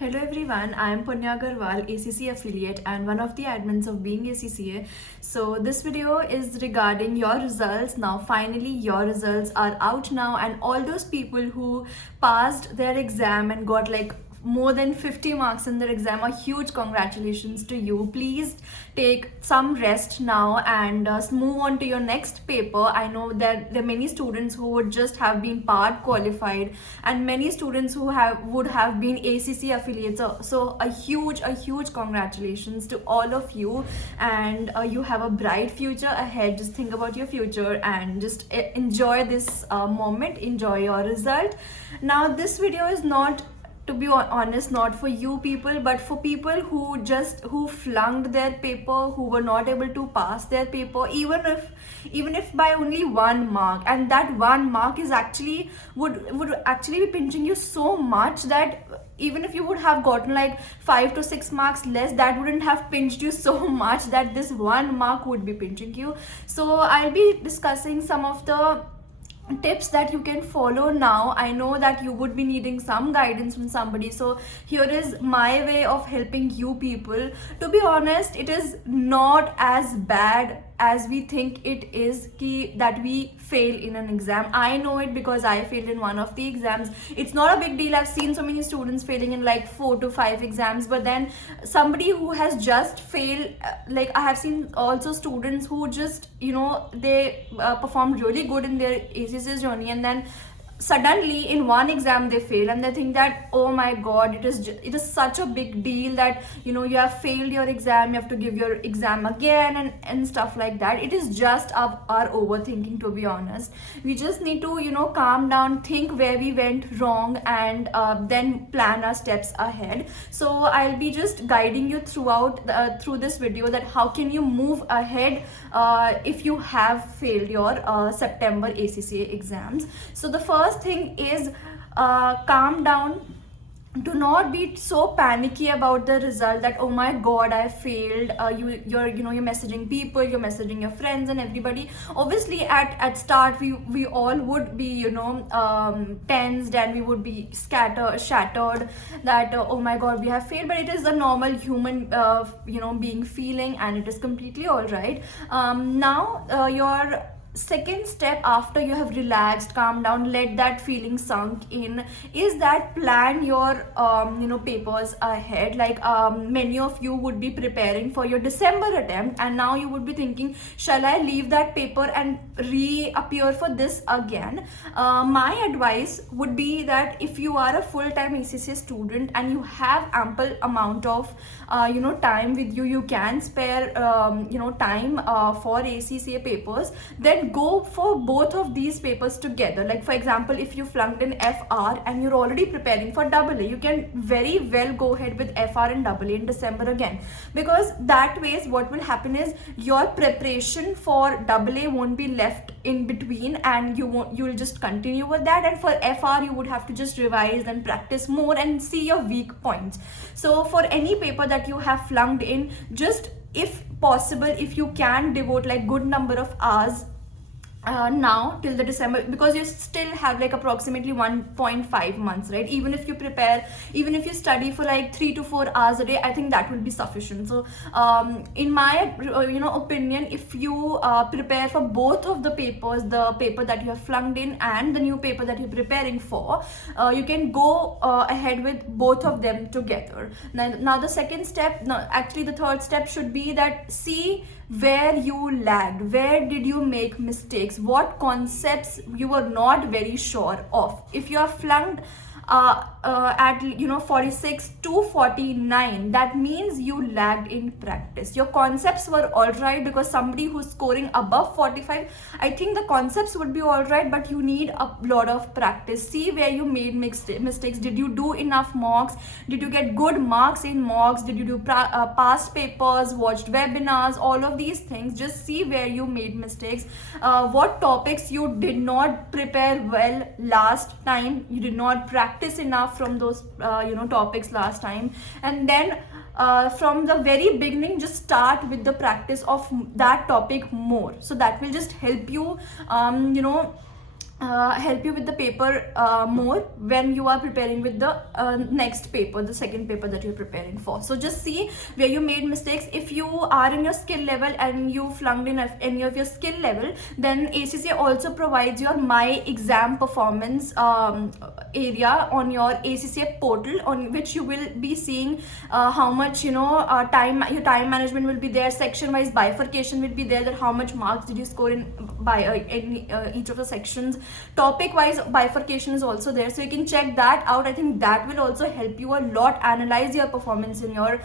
Hello everyone, I am Punya Agarwal, ACCA affiliate and one of the admins of Being ACCA. So this video is regarding your results. Now finally your results are out now, and all those people who passed their exam and got like more than 50 marks in their exam, a huge congratulations to you. Please take some rest now and move on to your next paper. I know that there are many students who would just have been part qualified and many students who would have been ACC affiliates. So a huge congratulations to all of you, and you have a bright future ahead. Just think about your future and just enjoy this moment, enjoy your result. Now this video is not, to be honest, not for you people, but for people who flunked their paper, who were not able to pass their paper, even if by only 1 mark, and that 1 mark is actually would actually be pinching you so much that even if you would have gotten like 5 to 6 marks less, that wouldn't have pinched you so much that this 1 mark would be pinching you. So I'll be discussing some of the tips that you can follow now. I know that you would be needing some guidance from somebody, so here is my way of helping you people. To be honest, it is not as bad as we think it is that we fail in an exam. I know it because I failed in one of the exams. It's not a big deal. I've seen so many students failing in like 4 to 5 exams, but then somebody who has just failed, like I have seen also students who just, they performed really good in their ACCA journey, and then suddenly in one exam they fail, and they think that, oh my god, it is such a big deal that you have failed your exam, you have to give your exam again and stuff like that. It is just our overthinking, to be honest. We just need to calm down, think where we went wrong, and then plan our steps ahead. So I'll be just guiding you through this video that how can you move ahead if you have failed your September ACCA exams. So the first thing is calm down. Do not be so panicky about the result that, oh my god, I failed. You're messaging people, you're messaging your friends and everybody. Obviously at start we all would be tensed, and we would be shattered that oh my god, we have failed. But it is a normal human being feeling, and it is completely all right. Now your second step, after you have relaxed, calmed down, let that feeling sunk in, is that plan your papers ahead. Like many of you would be preparing for your December attempt, and now you would be thinking, shall I leave that paper and reappear for this again? My advice would be that if you are a full-time ACCA student and you have ample amount of time with you, you can spare time for ACCA papers, then go for both of these papers together. Like for example, if you flunked in FR and you're already preparing for AA, you can very well go ahead with FR and AA in December again, because that way what will happen is your preparation for AA won't be left in between, and you'll just continue with that. And for FR you would have to just revise and practice more and see your weak points. So for any paper that you have flunked in, just if possible, if you can devote like good number of hours now till the December, because you still have like approximately 1.5 months, right? Even if you prepare, even if you study for like 3 to 4 hours a day, I think that will be sufficient. So in my opinion, if you prepare for both of the papers, the paper that you have flunked in and the new paper that you're preparing for, you can go ahead with both of them together. Now the second step, actually the third step should be that see where you lagged, where did you make mistakes, what concepts you were not very sure of. If you are flunked at 46 to 49, that means you lagged in practice. Your concepts were all right, because somebody who's scoring above 45, I think the concepts would be all right, but you need a lot of practice. See where you made mistakes. Did you do enough mocks? Did you get good marks in mocks? Did you do past papers, watched webinars? All of these things, just see where you made mistakes. What topics you did not prepare well last time, you did not practice enough from those topics last time, and then from the very beginning just start with the practice of that topic more. So that will just help you help you with the paper more when you are preparing with the next paper, the second paper that you're preparing for. So just see where you made mistakes. If you are in your skill level and you flunked in any of your skill level, then ACCA also provides your my exam performance area on your ACCA portal, on which you will be seeing how much your time management will be there, section wise bifurcation will be there, that how much marks did you score in each of the sections. Topic wise bifurcation is also there, so you can check that out. I think that will also help you a lot analyze your performance in your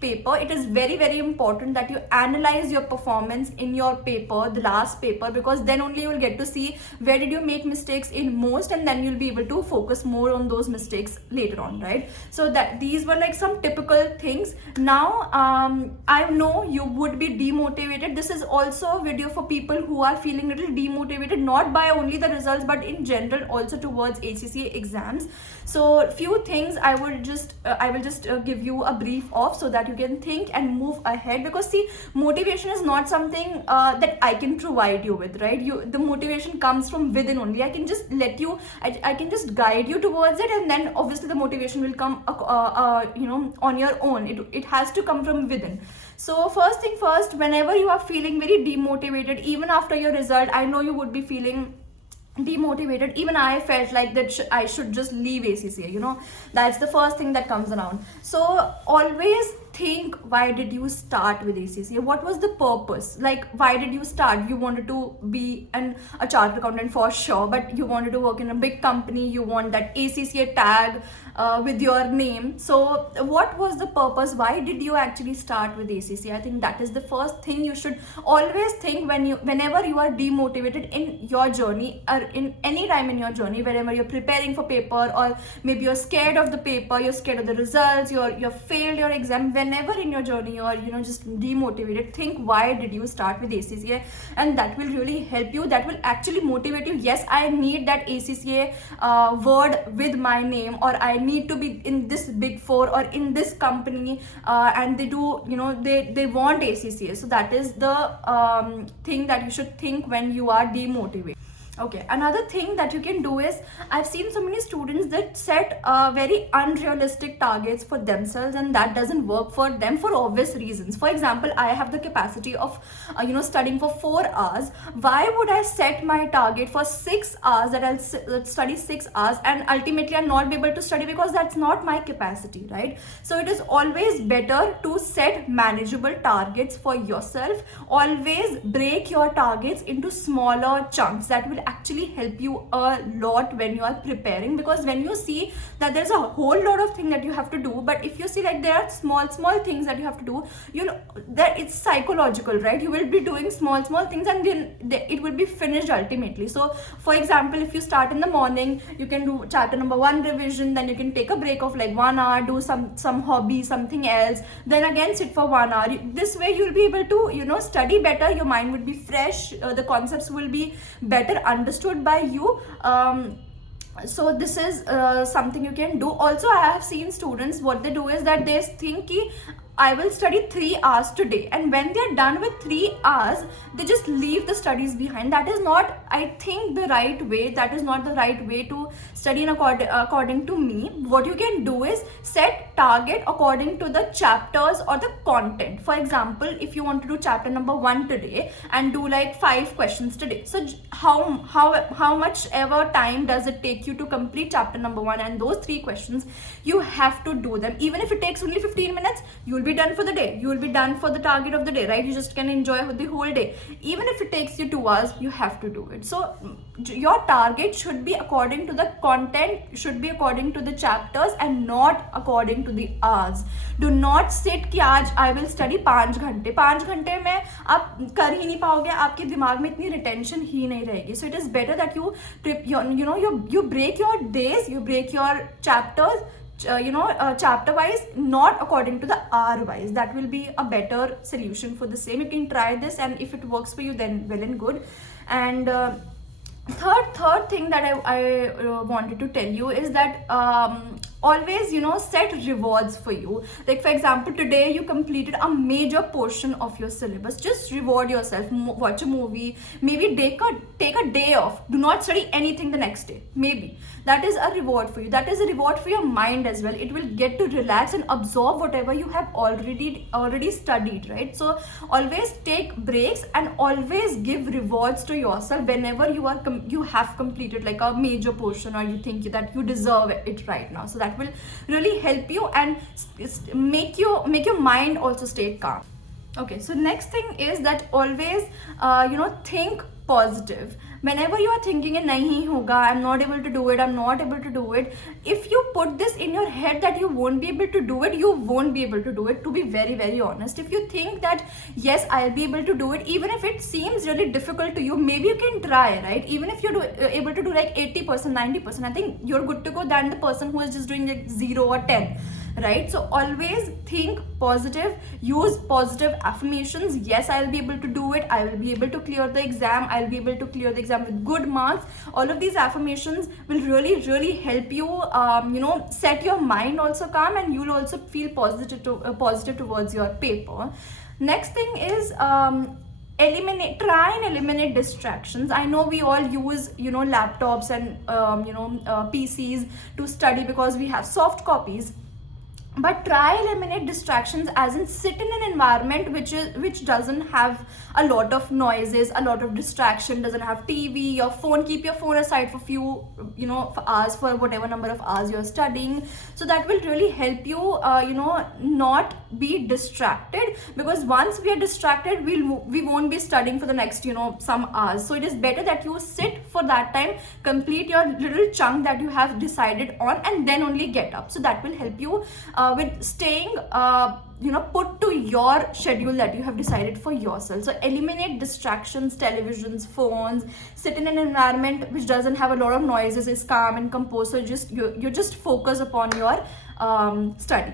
paper. It is very, very important that you analyze your performance in your paper, the last paper, because then only you will get to see where did you make mistakes in most, and then you'll be able to focus more on those mistakes later on, right? So that these were like some typical things. Now I know you would be demotivated. This is also a video for people who are feeling a little demotivated, not by only the results but in general also towards ACCA exams. So few things I will just give you a brief of, so that you can think and move ahead, because see, motivation is not something that I can provide you with, right? The motivation comes from within only. I can just let you, I can just guide you towards it, and then obviously the motivation will come on your own. It has to come from within. So first thing first, whenever you are feeling very demotivated, even after your result, I know you would be feeling demotivated. Even I felt like that I should just leave ACCA. That's the first thing that comes around. So always think, why did you start with ACCA? What was the purpose? Like, why did you start? You wanted to be a chartered accountant for sure, but you wanted to work in a big company. You want that ACCA tag with your name. So what was the purpose? Why did you actually start with ACCA? I think that is the first thing you should always think whenever you are demotivated in your journey, or in any time in your journey, whenever you're preparing for paper, or maybe you're scared of the paper, you're scared of the results, you're failed your exam. Whenever in your journey you're just demotivated, think, why did you start with ACCA? And that will really help you. That will actually motivate you. Yes, I need that ACCA word with my name, or I need to be in this big four or in this company, and they do, they want ACCA. So that is the thing that you should think when you are demotivated. Okay, another thing that you can do is, I've seen so many students that set very unrealistic targets for themselves, and that doesn't work for them for obvious reasons. For example, I have the capacity of studying for 4 hours. Why would I set my target for 6 hours, that I'll study 6 hours, and ultimately I'll not be able to study, because that's not my capacity, right? So it is always better to set manageable targets for yourself. Always break your targets into smaller chunks. That will actually help you a lot when you are preparing, because when you see that there's a whole lot of things that you have to do, but if you see like there are small things that you have to do, that it's psychological, right? You will be doing small things, and then it will be finished ultimately. So for example, if you start in the morning, you can do chapter number 1 revision, then you can take a break of like 1 hour, do some hobby, something else, then again sit for 1 hour. This way you'll be able to study better. Your mind would be fresh, the concepts will be better understood by you. So this is something you can do. Also, I have seen students, what they do is that they think I will study 3 hours today, and when they're done with 3 hours, they just leave the studies behind. That is not, I think, the right way. That is not the right way to study according to me. What you can do is set target according to the chapters or the content. For example, if you want to do chapter number 1 today and do like 5 questions today, so how much ever time does it take you to complete chapter number 1 and those 3 questions? You have to do them. Even if it takes only 15 minutes, you will be done for the day. You will be done for the target of the day, right? You just can enjoy the whole day. Even if it takes you 2 hours, you have to do it. So your target should be according to the content, should be according to the chapters, and not according to the hours. Do not sit कि आज I will study 5 घंटे. 5 घंटे में आप कर ही नहीं पाओगे, आपके दिमाग में इतनी retention ही नहीं रहेगी. So it is better that you break your days, you break your chapters, chapter wise, not according to the hour wise. That will be a better solution for the same. You can try this, and if it works for you, then well and good. And third thing that I wanted to tell you is that always, set rewards for you. Like for example, today you completed a major portion of your syllabus, just reward yourself. Watch a movie, maybe take a day off, do not study anything the next day. Maybe that is a reward for you. That is a reward for your mind as well. It will get to relax and absorb whatever you have already studied, right? So always take breaks and always give rewards to yourself whenever you have completed like a major portion, or you think that you deserve it right now. So that will really help you and make your mind also stay calm. Okay, so next thing is that always think positive. Whenever you are thinking nahi hoga, I'm not able to do it, if you put this in your head that you won't be able to do it, you won't be able to do it, to be very, very honest. If you think that yes, I'll be able to do it, even if it seems really difficult to you, maybe you can try, right? Even if you're able to do like 80%, 90%, I think you're good to go than the person who is just doing like 0 or 10, right? So always think positive, use positive affirmations. Yes, I'll be able to do it, I will be able to clear the exam, I'll be able to clear the exam with good marks. All of these affirmations will really, really help you set your mind also calm, and you'll also feel positive towards your paper. Next thing is try and eliminate distractions. I know we all use laptops and PCs to study because we have soft copies, but try eliminate distractions, as in sit in an environment which doesn't have a lot of noises, a lot of distraction, doesn't have TV, your phone. Keep your phone aside for few for hours, for whatever number of hours you're studying. So that will really help you not be distracted, because once we are distracted, we won't be studying for the next some hours. So it is better that you sit for that time, complete your little chunk that you have decided on, and then only get up. So that will help you with staying put to your schedule that you have decided for yourself. So eliminate distractions, televisions, phones. Sit in an environment which doesn't have a lot of noises, is calm and composed. So you just focus upon your study.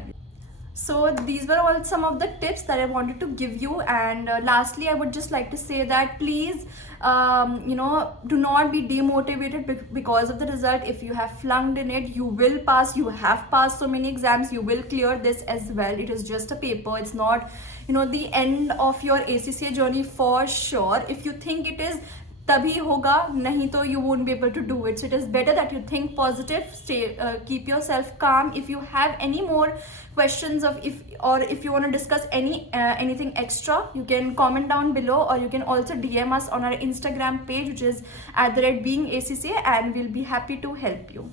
So these were all some of the tips that I wanted to give you. And lastly, I would just like to say that please do not be demotivated because of the result. If you have flunked in it, you will pass. You have passed so many exams, you will clear this as well. It is just a paper, it's not the end of your ACCA journey for sure. If you think it is, तभी होगा, नहीं तो you won't be able to do it. So it is better that you think positive, keep yourself calm. If you have any more questions if you want to discuss anything extra, you can comment down below, or you can also DM us on our Instagram page, which is @beingACCA, and we'll be happy to help you.